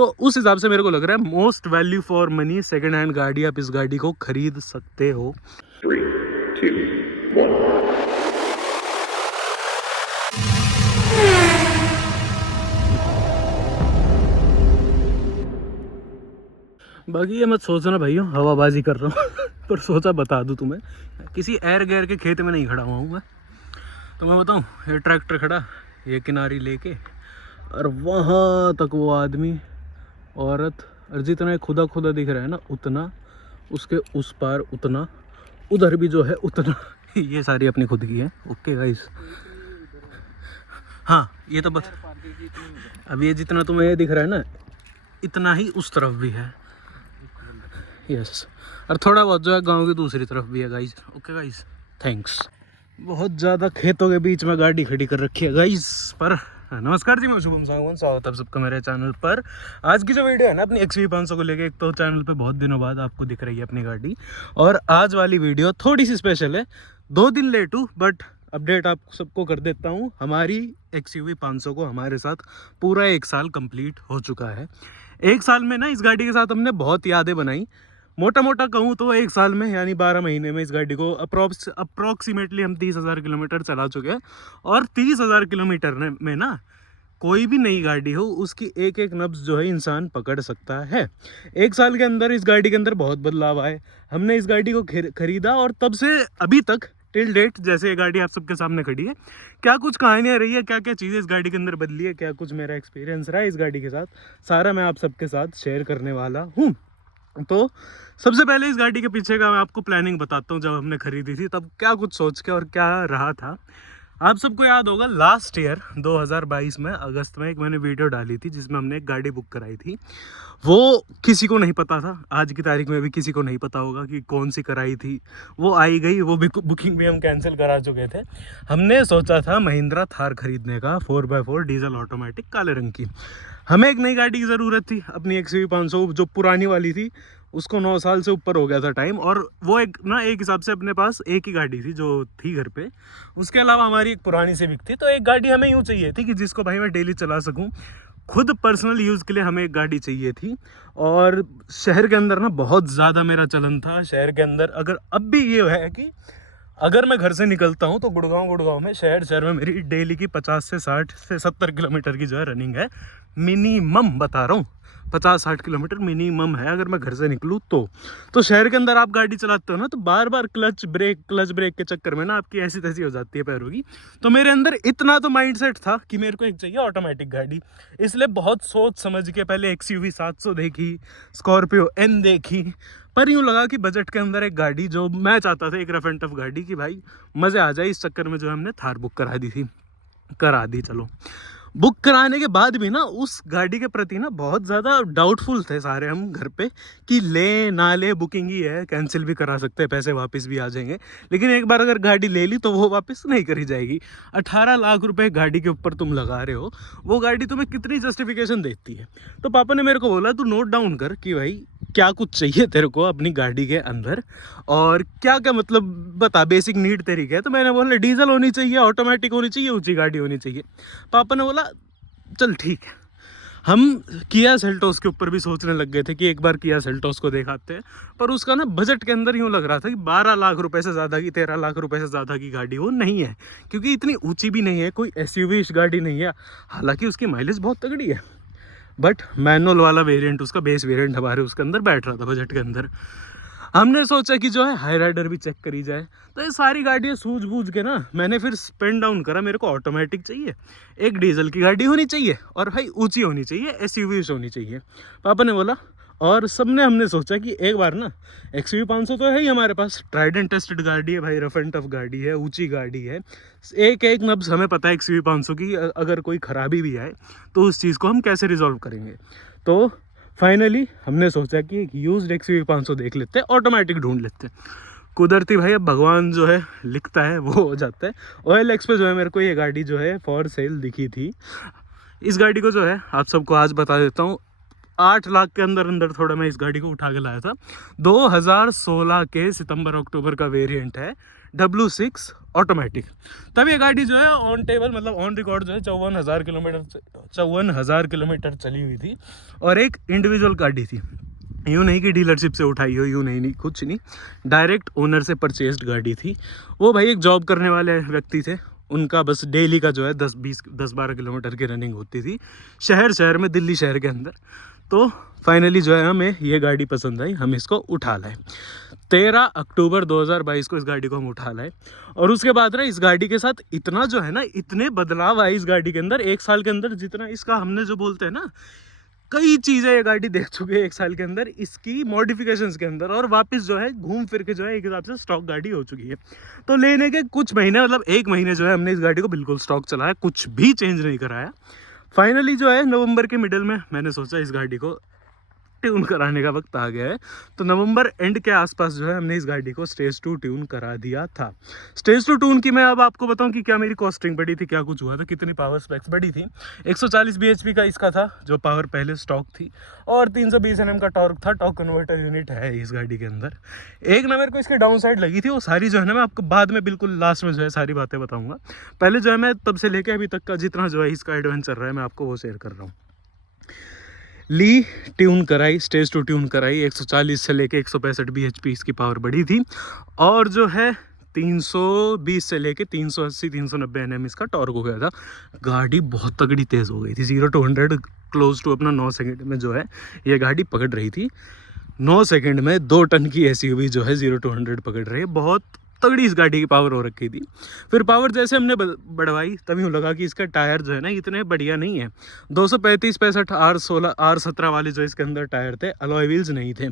तो उस हिसाब से मेरे को लग रहा है most value for money second hand गाड़ी, आप इस गाड़ी को खरीद सकते हो। 3, 2, 1। बाकी ये मत सोचना भाइयों हवाबाजी कर रहा हूँ पर सोचा बता दूँ तुम्हें, किसी एर गैर के खेत में नहीं खड़ा हुआ हूँ मैं। तो मैं बताऊँ, ये ट्रैक्टर खड़ा ये किनारी लेके, और वहाँ तक वो आदमी औरत, और जितना खुदा खुदा दिख रहा है ना उतना, उसके उस पार उतना, उधर भी जो है उतना ये सारी अपनी खुद की है। ओके गाइस, हाँ ये तो बस अब ये जितना तुम्हें ये दिख रहा है ना, इतना ही उस तरफ भी है। यस, और थोड़ा बहुत जो है गांव की दूसरी तरफ भी है गाइस। Okay guys, thanks. बहुत ज़्यादा खेतों के बीच में गाड़ी खड़ी कर रखी है गाइस। पर नमस्कार जी, मैं शुभम सागवान, स्वागत है सबका मेरे चैनल पर। आज की जो वीडियो है ना अपनी XV 500 को लेके, एक तो चैनल पे बहुत दिनों बाद आपको दिख रही है अपनी गाड़ी, और आज वाली वीडियो थोड़ी सी स्पेशल है। 2 दिन लेट हूँ बट अपडेट आप सबको कर देता हूँ। हमारी XUV 500 को हमारे साथ पूरा 1 साल कंप्लीट हो चुका है। 1 साल में ना इस गाड़ी के साथ हमने बहुत यादें बनाई। मोटा मोटा कहूँ तो 1 साल में यानी 12 महीने में इस गाड़ी को अप्रॉक्सीमेटली हम 30,000 किलोमीटर चला चुके हैं। और 30,000 किलोमीटर में ना कोई भी नई गाड़ी हो उसकी एक एक नब्ज जो है इंसान पकड़ सकता है। 1 साल के अंदर इस गाड़ी के अंदर बहुत बदलाव आए। हमने इस गाड़ी को खरीदा और तब से अभी तक टिल डेट, जैसे ये गाड़ी आप सबके सामने खड़ी है, क्या कुछ कहानियाँ रही है, क्या क्या चीज़ें इस गाड़ी के अंदर बदली है, क्या कुछ मेरा एक्सपीरियंस रहा है इस गाड़ी के साथ, सारा मैं आप सबके साथ शेयर करने वाला हूँ। तो सबसे पहले इस गाड़ी के पीछे का मैं आपको प्लानिंग बताता हूँ। जब हमने खरीदी थी तब क्या कुछ सोच के और क्या रहा था। आप सबको याद होगा लास्ट ईयर 2022 में अगस्त में एक मैंने वीडियो डाली थी जिसमें हमने एक गाड़ी बुक कराई थी। वो किसी को नहीं पता था, आज की तारीख में भी किसी को नहीं पता होगा कि कौन सी कराई थी। वो आई गई, वो भी बुकिंग भी हम कैंसिल करा चुके थे। हमने सोचा था महिंद्रा थार खरीदने का, 4x4 डीजल ऑटोमेटिक काले रंग की। हमें एक नई गाड़ी की ज़रूरत थी। अपनी XUV 500 जो पुरानी वाली थी उसको 9 साल से ऊपर हो गया था टाइम, और वो एक हिसाब से अपने पास एक ही गाड़ी थी जो थी घर पे। उसके अलावा हमारी एक पुरानी सिविक थी। तो एक गाड़ी हमें यूँ चाहिए थी कि जिसको भाई मैं डेली चला सकूँ, खुद पर्सनल यूज़ के लिए हमें एक गाड़ी चाहिए थी। और शहर के अंदर ना बहुत ज़्यादा मेरा चलन था। शहर के अंदर अगर अब भी ये है कि अगर मैं घर से निकलता हूँ तो गुड़गांव में शहर में मेरी डेली की 50 से 60 से 70 किलोमीटर की जो है रनिंग है। मिनिमम बता रहा हूँ, 50-60 किलोमीटर मिनिमम है अगर मैं घर से निकलूँ तो शहर के अंदर आप गाड़ी चलाते हो ना तो बार बार क्लच ब्रेक के चक्कर में ना आपकी ऐसी तैसी हो जाती है पैरों की। तो मेरे अंदर इतना तो माइंडसेट था कि मेरे को एक चाहिए ऑटोमेटिक गाड़ी। इसलिए बहुत सोच समझ के पहले XUV 700 देखी, स्कॉर्पियो N देखी, पर यूँ लगा कि बजट के अंदर एक गाड़ी जो मैं चाहता था, एक रफ एंड टफ गाड़ी कि भाई मज़े आ जाए। इस चक्कर में जो हमने थार बुक करा दी। चलो, बुक कराने के बाद भी ना उस गाड़ी के प्रति ना बहुत ज़्यादा डाउटफुल थे सारे हम घर पे कि ले ना ले, बुकिंग ही है, कैंसिल भी करा सकते हैं, पैसे वापस भी आ जाएंगे। लेकिन एक बार अगर गाड़ी ले ली तो वो वापस नहीं करी जाएगी। 18 लाख रुपए गाड़ी के ऊपर तुम लगा रहे हो, वो गाड़ी तुम्हें कितनी जस्टिफिकेशन देती है। तो पापा ने मेरे को बोला तू नोट डाउन कर कि भाई क्या कुछ चाहिए तेरे को अपनी गाड़ी के अंदर, और क्या क्या मतलब बता, बेसिक नीड तेरी क्या है। तो मैंने बोला डीजल होनी चाहिए, ऑटोमेटिक होनी चाहिए, ऊंची गाड़ी होनी चाहिए। पापा ने बोला चल ठीक है। हम किया सेल्टोस के ऊपर भी सोचने लग गए थे कि एक बार किया सेल्टोस को दिखाते हैं, पर उसका ना बजट के अंदर यूँ लग रहा था कि 12 लाख रुपए से ज़्यादा की, 13 लाख रुपए से ज़्यादा की गाड़ी वो नहीं है, क्योंकि इतनी ऊंची भी नहीं है, कोई SUV गाड़ी नहीं है। हालांकि उसकी माइलेज बहुत तगड़ी है, बट मैनुअल वाला वेरिएंट, उसका बेस वेरिएंट हमारे उसके अंदर बैठ रहा था बजट के अंदर। हमने सोचा कि जो है हाई राइडर भी चेक करी जाए। तो ये सारी गाड़ियाँ सूझ के ना मैंने फिर स्पेंड डाउन करा। मेरे को ऑटोमेटिक चाहिए, एक डीजल की गाड़ी होनी चाहिए, और भाई ऊंची होनी चाहिए, SUV होनी चाहिए। पापा ने बोला, और सबने हमने सोचा कि एक बार ना XUV 500 तो है ही हमारे पास, ट्राइड एंड टेस्टेड गाड़ी है भाई, रफ एंड टफ गाड़ी है, ऊंची गाड़ी है, एक एक नब्ज हमें पता है XUV 500 की। अगर कोई ख़राबी भी आए तो उस चीज़ को हम कैसे रिजॉल्व करेंगे। तो फाइनली हमने सोचा कि एक यूज्ड XUV 500 देख लेते हैं, ऑटोमेटिक ढूंढ लेते हैं। कुदरती भाई अब भगवान जो है लिखता है वो हो जाता है। OLX पे जो है मेरे को ये गाड़ी जो है फॉर सेल दिखी थी। इस गाड़ी को जो है आप सबको आज बता देता हूँ, 8 लाख के अंदर थोड़ा मैं इस गाड़ी को उठा के लाया था। 2016 के सितंबर अक्टूबर का वेरिएंट है, W6 ऑटोमेटिक। तब ये गाड़ी जो है ऑन टेबल मतलब ऑन रिकॉर्ड जो है 54,000 किलोमीटर चली हुई थी और एक इंडिविजुअल गाड़ी थी। यूँ नहीं कि डीलरशिप से उठाई हो, यूँ नहीं कुछ नहीं, डायरेक्ट ओनर से परचेस्ड गाड़ी थी। वो भाई एक जॉब करने वाले व्यक्ति थे, उनका बस डेली का जो है 10-12 किलोमीटर की रनिंग होती थी शहर में, दिल्ली शहर के अंदर। तो फाइनली जो है हमें ये गाड़ी पसंद आई, हम इसको उठा लाए। 13 अक्टूबर 2022 को इस गाड़ी को हम उठा लाए। और उसके बाद ना इस गाड़ी के साथ इतना जो है ना, इतने बदलाव आए इस गाड़ी के अंदर 1 साल के अंदर, जितना इसका हमने जो बोलते हैं ना, कई चीज़ें ये गाड़ी देख चुकी है 1 साल के अंदर इसकी मॉडिफिकेशंस के अंदर, और वापस जो है घूम फिर के जो है एक हिसाब से स्टॉक गाड़ी हो चुकी है। तो लेने के कुछ महीने मतलब 1 महीने जो है हमने इस गाड़ी को बिल्कुल स्टॉक चलाया, कुछ भी चेंज नहीं कराया। फाइनली जो है नवंबर के मिडिल में मैंने सोचा इस गाड़ी को ट्यून कराने का वक्त आ गया है। तो नवंबर एंड के आसपास जो है हमने इस गाड़ी को स्टेज 2 ट्यून करा दिया था। स्टेज 2 ट्यून की मैं अब आपको बताऊं कि क्या मेरी कॉस्टिंग बढ़ी थी, क्या कुछ हुआ था, कितनी पावर स्पेक्स बढ़ी थी। 140 bhp का इसका था जो पावर पहले स्टॉक थी, और 320 Nm का टॉर्क था। टॉर्क कन्वर्टर यूनिट है इस गाड़ी के अंदर। एक ना मेरे को इसके डाउन साइड लगी थी, वो सारी जो है ना मैं आपको बाद में बिल्कुल लास्ट में जो है सारी बातें बताऊँगा। पहले जो है मैं तब से लेके अभी तक का जितना जो है इसका एडवेंचर रहा है मैं आपको वो शेयर कर रहा हूँ। ली ट्यून कराई, स्टेज 2 ट्यून कराई, 140 से लेके 165 bhp इसकी पावर बढ़ी थी, और जो है 320 से लेके 380-390 Nm इसका टॉर्क हो गया था। गाड़ी बहुत तगड़ी तेज़ हो गई थी। 0 to 100 क्लोज टू अपना 9 सेकंड में जो है ये गाड़ी पकड़ रही थी। 9 सेकंड में 2 टन की SUV जो है 0 to 100 पकड़ रही है। बहुत तगड़ी इस गाड़ी की पावर हो रखी थी। फिर पावर जैसे हमने बढ़वाई तभी लगा कि इसका टायर जो है ना इतने बढ़िया नहीं है। 235-65 R16 R17 वाले जो इसके अंदर टायर थे, अलॉय व्हील्स नहीं थे।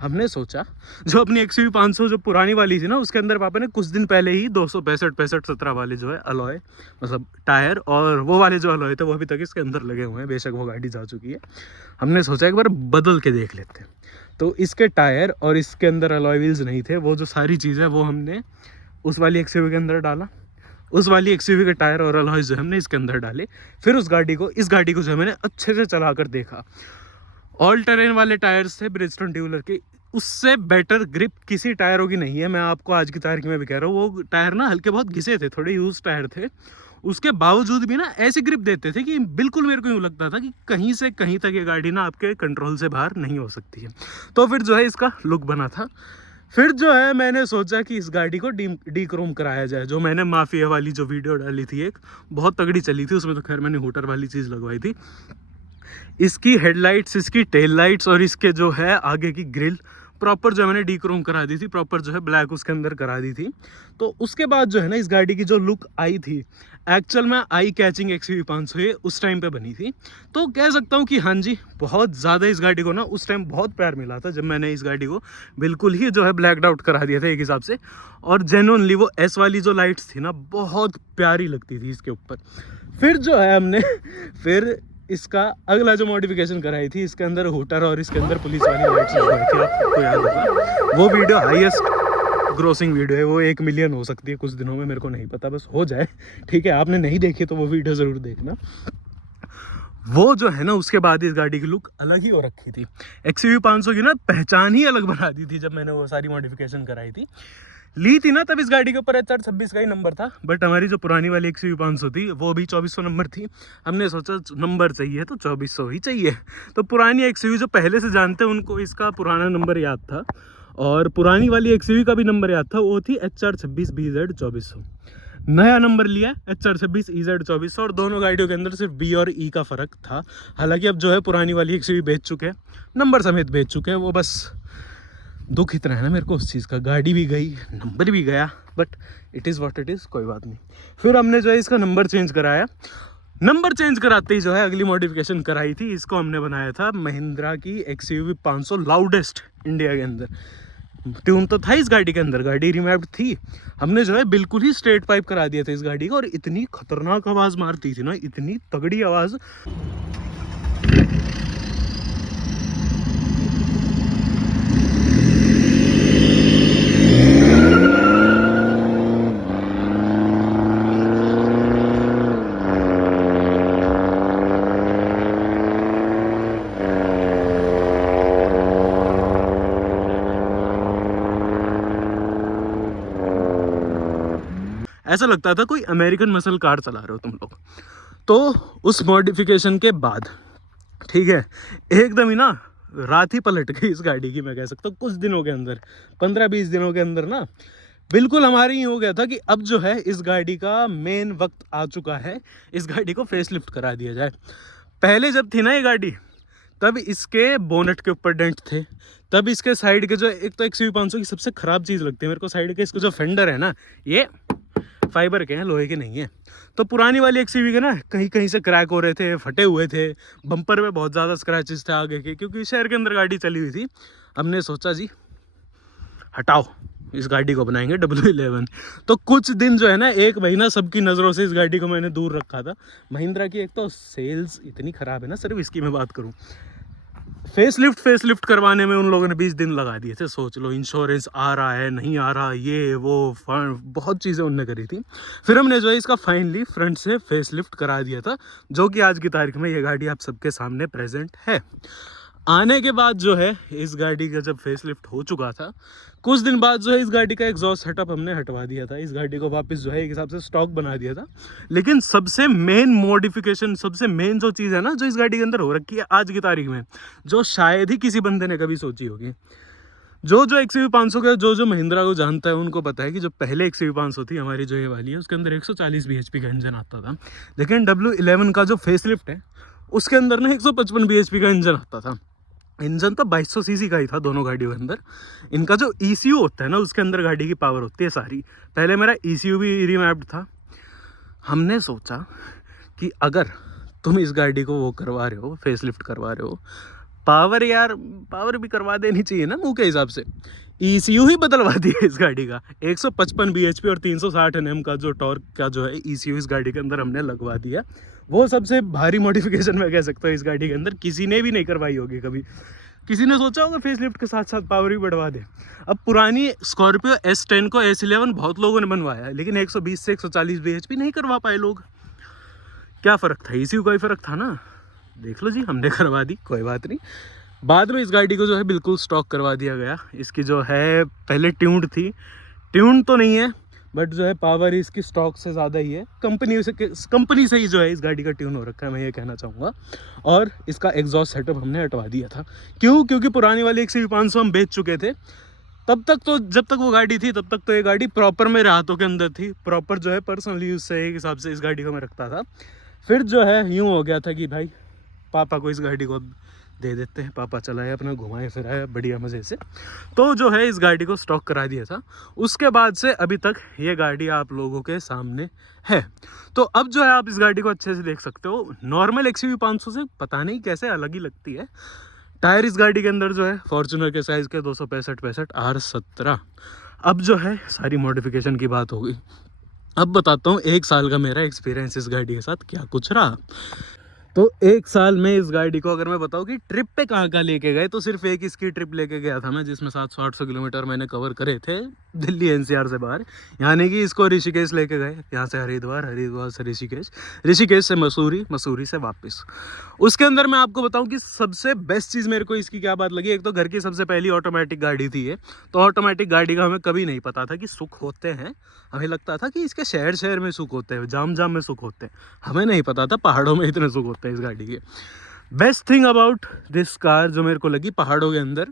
हमने सोचा जो अपनी XUV 500 जो पुरानी वाली थी ना, उसके अंदर पापा ने कुछ दिन पहले ही 265-65-17 वाले जो है अलॉय मतलब टायर, और वो वाले जो अलॉय थे वो अभी तक इसके अंदर लगे हुए हैं, बेशक वो गाड़ी जा चुकी है। हमने सोचा एक बार बदल के देख लेते हैं। तो इसके टायर और इसके अंदर अलॉय व्हील्स नहीं थे, वो जो सारी चीज़ें वो हमने उस वाली XUV के अंदर डाला। उस वाली XUV के टायर और अलॉय जो हमने इसके अंदर डाले। फिर इस गाड़ी को जो है मैंने अच्छे से चला कर देखा। ऑल टेरेन वाले टायर्स थे ब्रिजस्टोन ट्यूलर के, उससे बेटर ग्रिप किसी टायरों की नहीं है। मैं आपको आज की तारीख में भी कह रहा हूँ, वो टायर ना हल्के बहुत घिसे थे, थोड़े यूज टायर थे, उसके बावजूद भी ना ऐसी ग्रिप देते थे कि बिल्कुल मेरे को यूँ लगता था कि कहीं से कहीं तक ये गाड़ी ना आपके कंट्रोल से बाहर नहीं हो सकती है। तो फिर जो है इसका लुक बना था। फिर जो है मैंने सोचा कि इस गाड़ी को डी क्रोम कराया जाए। जो मैंने माफिया वाली जो वीडियो डाली थी, एक बहुत तगड़ी चली थी, उसमें तो खैर मैंने हूटर वाली चीज़ लगवाई थी। इसकी हेडलाइट्स, इसकी टेल लाइट्स और इसके जो है आगे की ग्रिल प्रॉपर जो मैंने डी क्रोम करा दी थी, प्रॉपर जो है ब्लैक उसके अंदर करा दी थी। तो उसके बाद जो है ना इस गाड़ी की जो लुक आई थी, एक्चुअल में आई कैचिंग XUV 500 ये उस टाइम पे बनी थी। तो कह सकता हूँ कि हाँ जी, बहुत ज़्यादा इस गाड़ी को ना उस टाइम बहुत प्यार मिला था जब मैंने इस गाड़ी को बिल्कुल ही जो है ब्लैकड आउट करा दिया था एक हिसाब से। और जेन्युइनली वो S वाली जो लाइट्स थी ना बहुत प्यारी लगती थी इसके ऊपर। फिर जो है हमने फिर इसका अगला जो मॉडिफिकेशन कराई थी, इसके अंदर हूटर और इसके अंदर पुलिस वाली लाइट्स लगवाई थी। आपको याद होगा वो वीडियो हाईएस्ट ग्रोसिंग वीडियो है, वो 1 मिलियन हो सकती है कुछ दिनों में, मेरे को नहीं पता, बस हो जाए ठीक है। आपने नहीं देखी तो वो वीडियो ज़रूर देखना। वो जो है ना उसके बाद इस गाड़ी की लुक अलग ही हो रखी थी। XUV 500 की ना पहचान ही अलग बना दी थी जब मैंने वो सारी मॉडिफिकेशन कराई थी। ली थी ना तब इस गाड़ी के ऊपर HR26 का ही नंबर था, बट हमारी जो पुरानी वाली XUV 500 थी वो भी 2400 नंबर थी। हमने सोचा नंबर चाहिए तो 2400 ही चाहिए। तो पुरानी XUV जो पहले से जानते हैं उनको इसका पुराना नंबर याद था, और पुरानी वाली XUV का भी नंबर याद था, वो थी HR26BZ 2400। नया नंबर लिया HR26 EZ 2400, और दोनों गाड़ियों के अंदर सिर्फ B और E का फ़र्क था। हालांकि अब जो है पुरानी वाली XUV बेच चुके हैं, नंबर समेत बेच चुके हैं। वो बस दुख इतना है ना मेरे को उस चीज़ का, गाड़ी भी गई, नंबर भी गया, but it is what it is, कोई बात नहीं। फिर हमने जो है इसका नंबर चेंज कराया। नंबर चेंज कराते ही जो है अगली मॉडिफिकेशन कराई थी, इसको हमने बनाया था महिंद्रा की XUV 500 लाउडेस्ट इंडिया के अंदर। ट्यून तो था इस गाड़ी के अंदर, गाड़ी रिमैप्ड थी। हमने जो है बिल्कुल ही स्ट्रेट पाइप करा दिया था इस गाड़ी को, और इतनी खतरनाक आवाज़ मारती थी ना, इतनी तगड़ी आवाज़। ऐसा लगता था कोई अमेरिकन मसल कार चला रहे हो तुम लोग। तो उस मॉडिफिकेशन के बाद ठीक है, एकदम ही ना रात ही पलट गई इस गाड़ी की, मैं कह सकता हूँ कुछ दिनों के अंदर, 15-20 दिनों के अंदर ना बिल्कुल हमारी ही हो गया था कि अब जो है इस गाड़ी का मेन वक्त आ चुका है, इस गाड़ी को फेसलिफ्ट करा दिया जाए। पहले जब थी ना ये गाड़ी, तब इसके बोनेट के ऊपर डेंट थे, तब इसके साइड के जो, एक तो XUV500 की सबसे ख़राब चीज़ लगती है मेरे को साइड के इसको जो फेंडर है ना, ये फाइबर के हैं, लोहे के नहीं है। तो पुरानी वाली XUV के ना कहीं कहीं से क्रैक हो रहे थे, फटे हुए थे, बम्पर में बहुत ज़्यादा स्क्रैचेस थे आगे के, क्योंकि शहर के अंदर गाड़ी चली हुई थी। हमने सोचा जी हटाओ, इस गाड़ी को बनाएंगे W11। तो कुछ दिन जो है ना, 1 महीना सबकी नज़रों से इस गाड़ी को मैंने दूर रखा था। महिंद्रा की एक तो सेल्स इतनी ख़राब है ना, सिर्फ इसकी मैं बात करूँ, फेसलिफ्ट करवाने में उन लोगों ने 20 दिन लगा दिए थे। सोच लो, इंश्योरेंस आ रहा है नहीं आ रहा, ये वो बहुत चीज़ें उनने करी थी। फिर हमने जो है इसका फाइनली फ्रंट से फेसलिफ्ट करा दिया था, जो कि आज की तारीख में ये गाड़ी आप सबके सामने प्रेजेंट है। आने के बाद जो है इस गाड़ी का जब फेसलिफ्ट हो चुका था, कुछ दिन बाद जो है इस गाड़ी का एग्जॉस्ट सेटअप हमने हटवा दिया था, इस गाड़ी को वापस जो है एक हिसाब से स्टॉक बना दिया था। लेकिन सबसे मेन मॉडिफिकेशन, सबसे मेन जो चीज़ है ना जो इस गाड़ी के अंदर हो रखी है आज की तारीख में, जो शायद ही किसी बंदे ने कभी सोची होगी, जो XUV500 का जो महिंद्रा को जानता है उनको पता है कि जो पहले XUV500 थी हमारी जो ये वाली है, उसके अंदर 140 bhp का इंजन आता था। लेकिन W11 का जो फेसलिफ्ट है उसके अंदर ना 155 bhp का इंजन आता था। इंजन तो 2200 cc का ही था दोनों गाड़ियों के अंदर। इनका जो ECU होता है ना, उसके अंदर गाड़ी की पावर होती है सारी। पहले मेरा ECU भी रीमैप्ड था। हमने सोचा कि अगर तुम इस गाड़ी को वो करवा रहे हो, फेसलिफ्ट करवा रहे हो, पावर यार पावर भी करवा देनी चाहिए ना मुँह के हिसाब से। ECU ही बदलवा दिया इस गाड़ी का। 155 bhp और 360 Nm का जो टॉर्क का जो है ECU इस गाड़ी के अंदर हमने लगवा दिया। वो सबसे भारी मॉडिफिकेशन मैं कह सकता हूँ इस गाड़ी के अंदर, किसी ने भी नहीं करवाई होगी कभी। किसी ने सोचा होगा फेसलिफ्ट के साथ साथ पावर भी बढ़वा दे। अब पुरानी स्कॉर्पियो S10 को S11 बहुत लोगों ने बनवाया है, लेकिन 120 से 140 bhp नहीं करवा पाए लोग। क्या फ़र्क था, ECU का ही फ़र्क था ना। देख लो जी, हमने करवा दी, कोई बात नहीं। बाद में इस गाड़ी को जो है बिल्कुल स्टॉक करवा दिया गया। इसकी जो है पहले ट्यून्ड थी, ट्यून्ड तो नहीं है बट जो है पावर इसकी स्टॉक से ज़्यादा ही है। कंपनी से ही जो है इस गाड़ी का ट्यून हो रखा है, मैं ये कहना चाहूँगा। और इसका एग्जॉस्ट सेटअप हमने हटवा दिया था। क्यों? क्योंकि पुरानी वाली XUV500 हम बेच चुके थे। तब तक तो, जब तक वो गाड़ी थी तब तक तो ये गाड़ी प्रॉपर मेरे हाथों के अंदर थी, प्रॉपर जो है पर्सनल यूज़ से एक हिसाब से इस गाड़ी को मैं रखता था। फिर जो है यूँ हो गया था कि भाई पापा को इस गाड़ी को दे देते हैं, पापा चलाए अपना, घुमाए फिराए बढ़िया मज़े से। तो जो है इस गाड़ी को स्टॉक करा दिया था। उसके बाद से अभी तक ये गाड़ी आप लोगों के सामने है। तो अब जो है आप इस गाड़ी को अच्छे से देख सकते हो। नॉर्मल XUV500 से पता नहीं कैसे अलग ही लगती है। टायर इस गाड़ी के अंदर जो है फॉर्च्यूनर के साइज़ के 265 R17। अब जो है सारी मॉडिफिकेशन की बात होगी। अब बताता हूँ 1 साल का मेरा एक्सपीरियंस इस गाड़ी के साथ क्या कुछ रहा। तो 1 साल में इस गाड़ी को अगर मैं बताऊँ कि ट्रिप पे कहाँ लेके गए, तो सिर्फ एक इसकी ट्रिप लेके गया था मैं, जिसमें 700-800 किलोमीटर मैंने कवर करे थे दिल्ली NCR से बाहर। यानी कि इसको ऋषिकेश लेके गए, यहाँ से हरिद्वार, हरिद्वार से ऋषिकेश, ऋषिकेश से मसूरी, मसूरी से वापस। उसके अंदर मैं आपको बताऊँ कि सबसे बेस्ट चीज़ मेरे को इसकी क्या बात लगी। एक तो घर की सबसे पहली ऑटोमेटिक गाड़ी थी ये। तो ऑटोमेटिक गाड़ी का हमें कभी नहीं पता था कि सुख होते हैं। हमें लगता था कि इसके शहर में सुख होते हैं, जाम में सुख होते हैं। हमें नहीं पता था पहाड़ों में इतने सुख होते हैं इस गाड़ी के। Best thing about this car जो मेरे को लगी पहाड़ों के अंदर,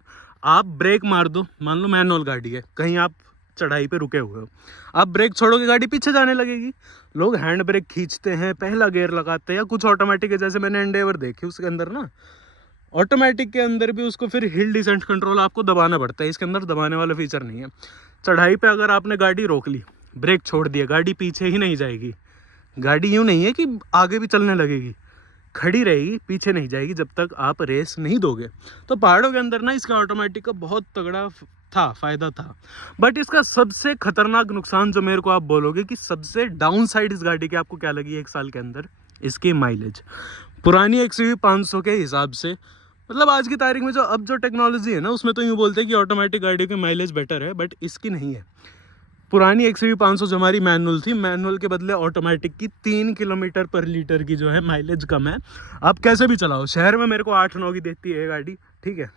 आप ब्रेक मार दो, मान लो मैनुअल गाड़ी है, कहीं आप चढ़ाई पे रुके हुए हो, आप ब्रेक छोड़ोगे गाड़ी पीछे जाने लगेगी। लोग हैंड ब्रेक खींचते हैं, पहला गियर लगाते हैं, या कुछ ऑटोमेटिक है जैसे मैंने एंडेवर देखी, उसके अंदर ना ऑटोमेटिक के अंदर भी उसको फिर हिल डिसेंट कंट्रोल आपको दबाना पड़ता है। इसके अंदर दबाने वाला फीचर नहीं है। चढ़ाई पे अगर आपने गाड़ी रोक ली, ब्रेक छोड़ दिया, गाड़ी पीछे ही नहीं जाएगी। गाड़ी यूँ नहीं है कि आगे भी चलने लगेगी, खड़ी रहेगी, पीछे नहीं जाएगी जब तक आप रेस नहीं दोगे। तो पहाड़ों के अंदर ना इसका ऑटोमेटिक का बहुत तगड़ा फ़ायदा था। बट इसका सबसे खतरनाक नुकसान जो मेरे को आप बोलोगे कि सबसे डाउन साइड इस गाड़ी की आपको क्या लगी 1 साल के अंदर, इसकी माइलेज। पुरानी XUV500 के हिसाब से, मतलब आज की तारीख में जो टेक्नोलॉजी है ना, उसमें तो यूँ बोलते हैं कि ऑटोमेटिक गाड़ी की माइलेज बेटर है, बट इसकी नहीं है। पुरानी XUV500 जो हमारी मैनुअल थी, मैनुअल के बदले ऑटोमेटिक की 3 किलोमीटर पर लीटर की जो है माइलेज कम है। आप कैसे भी चलाओ, शहर में मेरे को 8-9 की देती है गाड़ी, ठीक है।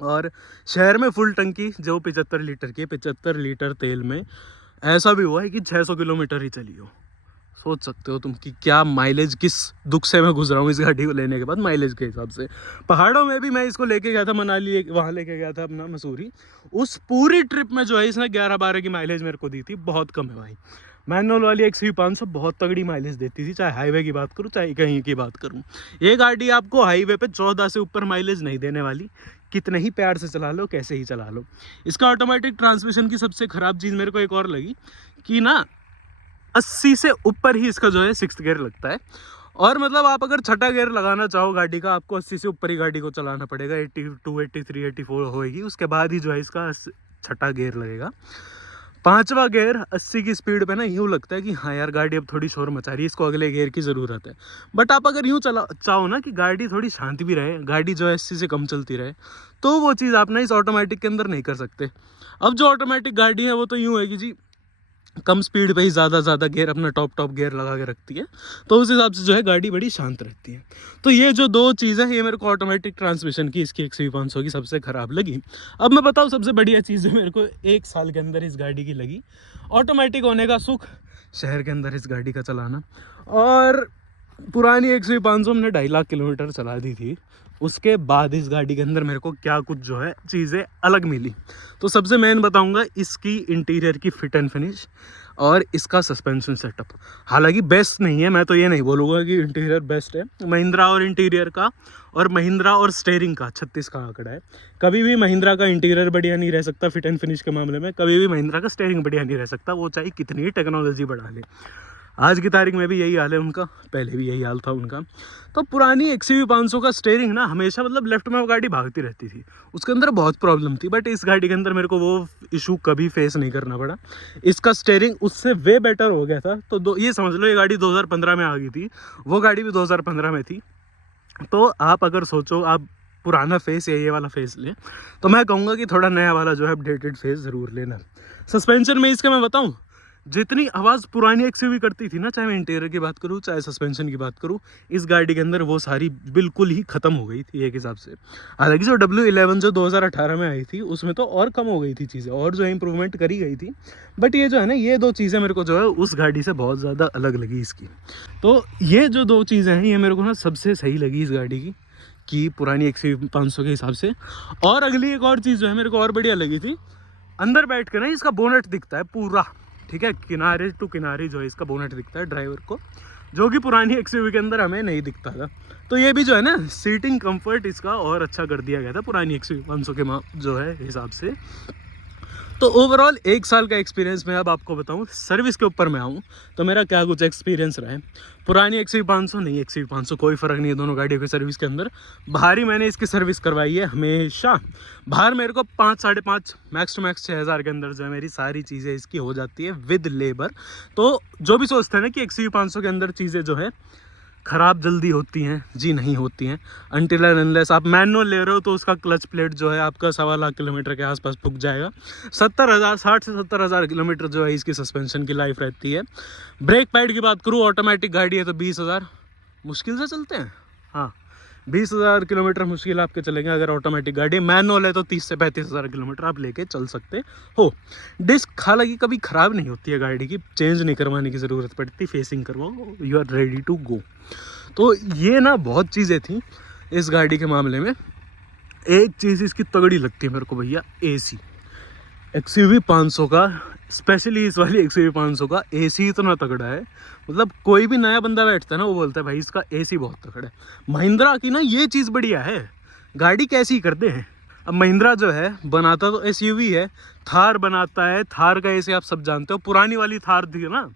और शहर में फुल टंकी जो 75 लीटर की, 75 लीटर तेल में ऐसा भी हुआ है कि 600 किलोमीटर ही चली हो। सोच सकते हो तुम कि क्या माइलेज, किस दुख से मैं गुजरा हूँ इस गाड़ी को लेने के बाद माइलेज के हिसाब से। पहाड़ों में भी मैं इसको लेके गया था, मनाली वहाँ लेके गया था अपना मसूरी। उस पूरी ट्रिप में जो है इसने 11-12 की माइलेज मेरे को दी थी, बहुत कम है भाई। मैनुअल वाली XUV500 बहुत तगड़ी माइलेज देती थी, चाहे हाईवे की बात करूँ चाहे कहीं की बात करूँ। ये गाड़ी आपको हाईवे पे 14 से ऊपर माइलेज नहीं देने वाली, कितने ही प्यार से चला लो, कैसे ही चला लो। इसका ऑटोमेटिक ट्रांसमिशन की सबसे ख़राब चीज़ मेरे को एक और लगी कि ना 80 से ऊपर ही इसका जो है 6th गियर लगता है। और मतलब आप अगर छठा गियर लगाना चाहो गाड़ी का, आपको 80 से ऊपर ही गाड़ी को चलाना पड़ेगा। 82, 83, 84 होएगी, उसके बाद ही जो है इसका छठा गियर लगेगा। 5वां गियर 80 की स्पीड पे ना यूँ लगता है कि हाँ यार गाड़ी अब थोड़ी शोर मचा रही है, इसको अगले गियर की ज़रूरत है। बट आप अगर यूँ चाहो ना कि गाड़ी थोड़ी शांति भी रहे, गाड़ी जो है 80 से कम चलती रहे, तो वो चीज़ आप ना इस ऑटोमेटिक के अंदर नहीं कर सकते। अब जो ऑटोमेटिक गाड़ी है वो तो यूँ है कि जी कम स्पीड पे ही ज़्यादा गियर अपना टॉप गियर लगा के रखती है, तो उस हिसाब से जो है गाड़ी बड़ी शांत रहती है। तो ये जो दो चीज़ें हैं ये मेरे को ऑटोमेटिक ट्रांसमिशन की इसकी XUV500 की सबसे ख़राब लगी। अब मैं बताऊँ सबसे बढ़िया चीज़ मेरे को 1 साल के अंदर इस गाड़ी की लगी, ऑटोमेटिक होने का सुख, शहर के अंदर इस गाड़ी का चलाना। और पुरानी XUV500 हमने 2.5 लाख किलोमीटर चला दी थी, उसके बाद इस गाड़ी के अंदर मेरे को क्या कुछ जो है चीज़ें अलग मिली। तो सबसे मेन बताऊंगा इसकी इंटीरियर की फिट एंड फिनिश और इसका सस्पेंशन सेटअप। हालांकि बेस्ट नहीं है, मैं तो ये नहीं बोलूँगा कि इंटीरियर बेस्ट है। महिंद्रा और इंटीरियर का और महिंद्रा और स्टेयरिंग का 36 का आंकड़ा है। कभी भी महिंद्रा का इंटीरियर बढ़िया नहीं रह सकता फिट एंड फिनिश के मामले में, कभी भी महिंद्रा का स्टेयरिंग बढ़िया नहीं रह सकता, वो चाहे कितनी ही टेक्नोलॉजी बढ़ा ले। आज की तारीख में भी यही हाल है उनका, पहले भी यही हाल था उनका। तो पुरानी XUV500 का स्टेयरिंग ना हमेशा मतलब लेफ्ट में वो गाड़ी भागती रहती थी, उसके अंदर बहुत प्रॉब्लम थी। बट इस गाड़ी के अंदर मेरे को वो इशू कभी फेस नहीं करना पड़ा, इसका स्टेयरिंग उससे वे बेटर हो गया था। तो ये समझ लो ये गाड़ी 2015 में आ गई थी, वो गाड़ी भी 2015 में थी। तो आप अगर सोचो आप पुराना फेस या ये वाला फेस लें, तो मैं कहूँगा कि थोड़ा नया वाला जो है अपडेटेड फेस ज़रूर लेना। सस्पेंशन में इसका मैं बताऊँ, जितनी आवाज़ पुरानी XUV करती थी ना, चाहे मैं इंटीरियर की बात करूँ चाहे सस्पेंशन की बात करूँ, इस गाड़ी के अंदर वो सारी बिल्कुल ही ख़त्म हो गई थी एक हिसाब से। हालांकि जो W11 जो 2018 में आई थी उसमें तो और कम हो गई थी चीज़ें, और जो है इंप्रूवमेंट करी गई थी। बट ये जो है ना, ये दो चीज़ें मेरे को जो है उस गाड़ी से बहुत ज़्यादा अलग लगी इसकी। तो ये जो दो चीज़ें हैं ये मेरे को ना सबसे सही लगी इस गाड़ी की पुरानी XUV500 के हिसाब से। और अगली एक और चीज़ जो है मेरे को और बढ़िया लगी थी, अंदर बैठ के ना इसका बोनेट दिखता है पूरा, ठीक है, किनारे टू किनारे जो है इसका बोनेट दिखता है ड्राइवर को, जो कि पुरानी XUV के अंदर हमें नहीं दिखता था। तो ये भी जो है ना सीटिंग कंफर्ट इसका और अच्छा कर दिया गया था पुरानी XUV500 के जो है हिसाब से। तो ओवरऑल 1 साल का एक्सपीरियंस मैं अब आपको बताऊं, सर्विस के ऊपर मैं आऊं तो मेरा क्या कुछ एक्सपीरियंस रहा है। पुरानी XUV500 नहीं XUV500 कोई फ़र्क नहीं है दोनों गाड़ियों की सर्विस के अंदर। बाहर ही मैंने इसकी सर्विस करवाई है हमेशा, बाहर मेरे को 5, 5.5 मैक्स टू मैक्स 6,000 के अंदर जो है मेरी सारी चीज़ें इसकी हो जाती है विद लेबर। तो जो भी सोचते हैं ना कि XUV500 के अंदर चीज़ें जो है ख़राब जल्दी होती हैं, जी नहीं होती हैं। अनटिल एंड अनलेस आप मैनुअल ले रहे हो तो उसका क्लच प्लेट जो है आपका 1.25 लाख किलोमीटर के आसपास पुग जाएगा। 60 से 70,000 किलोमीटर जो है इसकी सस्पेंशन की लाइफ रहती है। ब्रेक पैड की बात करूँ, ऑटोमेटिक गाड़ी है तो 20,000 मुश्किल से चलते हैं, हाँ 20,000 किलोमीटर मुश्किल आपके चलेंगे। अगर ऑटोमेटिक गाड़ी मैनुअल है तो 30 से 35,000 किलोमीटर आप लेके चल सकते हो। डिस्क हालांकि कभी ख़राब नहीं होती है गाड़ी की, चेंज नहीं करवाने की ज़रूरत पड़ती, फेसिंग करवाओ, you are ready to go. तो ये ना बहुत चीज़ें थी इस गाड़ी के मामले में। एक चीज़ इसकी तगड़ी लगती है मेरे को भैया, AC। XUV500 का, स्पेशली इस वाली XUV500 का AC इतना तगड़ा है, मतलब कोई भी नया बंदा बैठता है ना वो बोलता है भाई इसका AC बहुत तगड़ा है। महिंद्रा की ना ये चीज़ बढ़िया है, गाड़ी कैसी करते हैं। अब महिंद्रा जो है बनाता तो SUV है, थार बनाता है, थार का AC आप सब जानते हो। पुरानी वाली थार थी ना,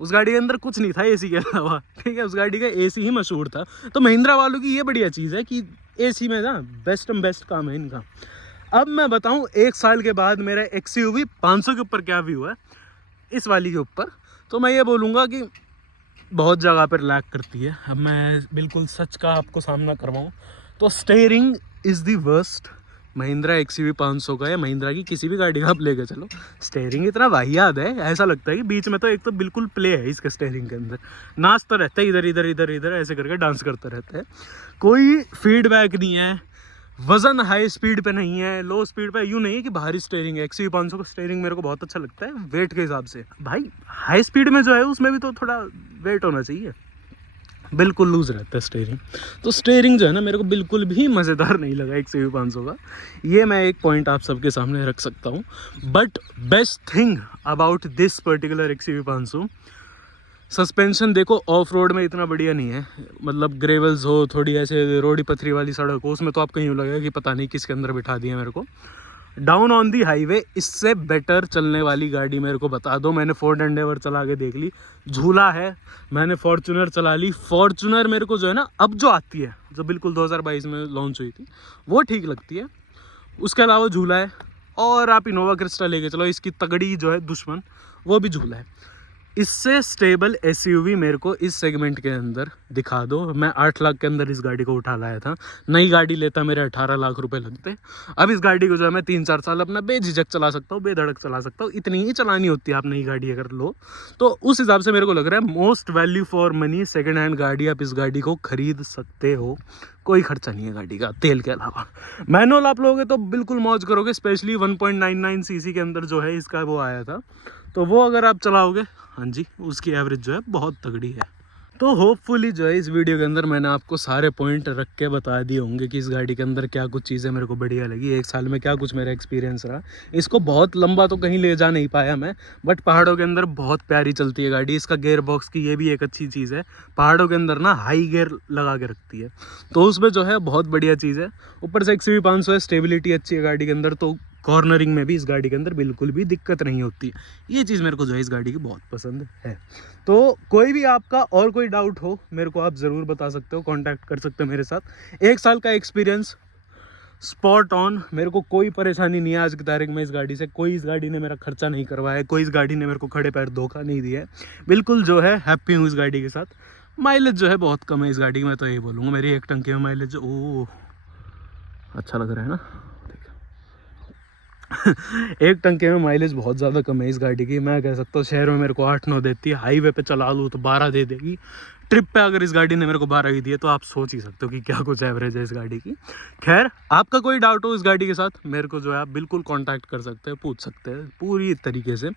उस गाड़ी के अंदर कुछ नहीं था AC के अलावा, ठीक है, उस गाड़ी का AC ही मशहूर था। तो महिंद्रा वालों की ये बढ़िया चीज़ है कि AC में ना बेस्ट काम है इनका। अब मैं बताऊं 1 साल के बाद मेरा XUV500 के ऊपर क्या व्यू है इस वाली के ऊपर, तो मैं ये बोलूँगा कि बहुत जगह पर लैग करती है। अब मैं बिल्कुल सच का आपको सामना करवाऊँ तो steering is the worst. Mahindra XUV500 का या महिंद्रा की किसी भी गाड़ी का आप लेके चलो, स्टीयरिंग इतना वाहियात है, ऐसा लगता है कि बीच में तो एक तो बिल्कुल प्ले है इसके स्टीयरिंग के अंदर, नाचता रहता है इधर इधर इधर इधर ऐसे करके डांस करता रहता है, कोई फीडबैक नहीं है। वजन हाई स्पीड पे नहीं है, लो स्पीड पे यूँ नहीं है कि भारी स्टीयरिंग है। XUV 500 का स्टीयरिंग मेरे को बहुत अच्छा लगता है वेट के हिसाब से। भाई हाई स्पीड में जो है उसमें भी तो थोड़ा वेट होना चाहिए, बिल्कुल लूज रहता है स्टीयरिंग। तो स्टीयरिंग जो है ना मेरे को बिल्कुल भी मज़ेदार नहीं लगा XUV 500 का। ये मैं एक पॉइंट आप सबके सामने रख सकता हूँ। But best thing about this particular XUV 500, suspension देखो ऑफ रोड में इतना बढ़िया नहीं है। मतलब ग्रेवल्स हो, थोड़ी ऐसे रोडी पथरी वाली सड़क हो, उसमें तो आप कहीं लगेगा कि पता नहीं किसके अंदर बिठा दिया मेरे को। डाउन ऑन दी हाईवे इससे बेटर चलने वाली गाड़ी मेरे को बता दो। मैंने फोर्ड एंडेवर चला के देख ली, झूला है। मैंने फॉर्चूनर चला ली, फॉर्चूनर मेरे को जो है ना अब जो आती है, जो बिल्कुल 2022 में लॉन्च हुई थी, वो ठीक लगती है। उसके अलावा झूला है। और आप इनोवा क्रिस्टा लेके चलो, इसकी तगड़ी जो है दुश्मन, वो भी झूला है। इससे स्टेबल SUV मेरे को इस सेगमेंट के अंदर दिखा दो। मैं 8 लाख के अंदर इस गाड़ी को उठा लाया था। नई गाड़ी लेता मेरे 18 लाख रुपए लगते। अब इस गाड़ी को जो है मैं 3-4 साल अपना बेझिझक चला सकता हूँ, बेधड़क चला सकता हूँ। इतनी ही चलानी होती है आप नई गाड़ी अगर लो तो। उस हिसाब से मेरे को लग रहा है most value for money second hand गाड़ी आप इस गाड़ी को खरीद सकते हो। कोई खर्चा नहीं है गाड़ी का तेल के अलावा। मैनुअल आप लोगे तो बिल्कुल मौज करोगे, स्पेशली 1.99 सीसी के अंदर जो है इसका वो आया था, तो वो अगर आप चलाओगे, हाँ जी, उसकी एवरेज जो है बहुत तगड़ी है। तो होपफुली जो है इस वीडियो के अंदर मैंने आपको सारे पॉइंट रख के बता दिए होंगे कि इस गाड़ी के अंदर क्या कुछ चीज़ें मेरे को बढ़िया लगी, एक साल में क्या कुछ मेरा एक्सपीरियंस रहा। इसको बहुत लंबा तो कहीं ले जा नहीं पाया मैं, बट पहाड़ों के अंदर बहुत प्यारी चलती है गाड़ी। इसका गेयर बॉक्स की ये भी एक अच्छी चीज़ है, पहाड़ों के अंदर ना हाई गेयर लगा के रखती है, तो उसमें जो है बहुत बढ़िया चीज़ है। ऊपर से XUV 500 है, स्टेबिलिटी अच्छी है गाड़ी के अंदर, तो कॉर्नरिंग में भी इस गाड़ी के अंदर बिल्कुल भी दिक्कत नहीं होती। ये चीज़ मेरे को जो है इस गाड़ी की बहुत पसंद है। तो कोई भी आपका और कोई डाउट हो मेरे को आप ज़रूर बता सकते हो, कांटेक्ट कर सकते हो मेरे साथ। 1 साल का एक्सपीरियंस स्पॉट ऑन, मेरे को कोई परेशानी नहीं है आज की तारीख में इस गाड़ी से। कोई इस गाड़ी ने मेरा खर्चा नहीं करवाया है, कोई इस गाड़ी ने मेरे को खड़े पैर धोखा नहीं दिया है। बिल्कुल जो है हैप्पी हूँ इस गाड़ी के साथ। माइलेज जो है बहुत कम है इस गाड़ी की, मैं तो यही बोलूँगा। मेरी 1 टंकी में माइलेज, ओह अच्छा लग रहा है ना 1 टंकी में माइलेज बहुत ज़्यादा कम है इस गाड़ी की। मैं कह सकता हूँ शहर में मेरे को 8-9 देती है, हाईवे पे चला लूँ तो 12 दे देगी। ट्रिप पे अगर इस गाड़ी ने मेरे को 12 ही दी है तो आप सोच ही सकते हो कि क्या कुछ एवरेज है इस गाड़ी की। खैर, आपका कोई डाउट हो इस गाड़ी के साथ मेरे को जो है आप बिल्कुल कांटेक्ट कर सकते हैं, पूछ सकते हैं पूरी तरीके से।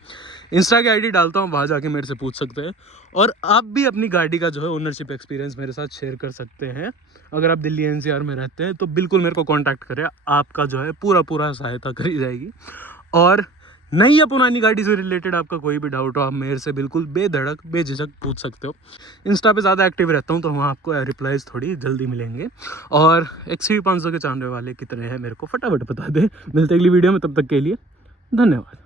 इंस्टा की ID डालता हूँ, वहाँ जाके मेरे से पूछ सकते हैं। और आप भी अपनी गाड़ी का जो है ओनरशिप एक्सपीरियंस मेरे साथ शेयर कर सकते हैं। अगर आप दिल्ली NCR में रहते हैं तो बिल्कुल मेरे को कांटेक्ट करें, आपका जो है पूरा सहायता करी जाएगी। और नई या पुरानी गाड़ी से रिलेटेड आपका कोई भी डाउट हो आप मेरे से बिल्कुल बेधड़क बेझिझक पूछ सकते हो। इंस्टा पे ज़्यादा एक्टिव रहता हूँ तो वहाँ आपको रिप्लाइज थोड़ी जल्दी मिलेंगे। और XUV 500 के चाहने वाले कितने हैं मेरे को फटाफट बता दें। मिलते अगली वीडियो में, तब तक के लिए धन्यवाद।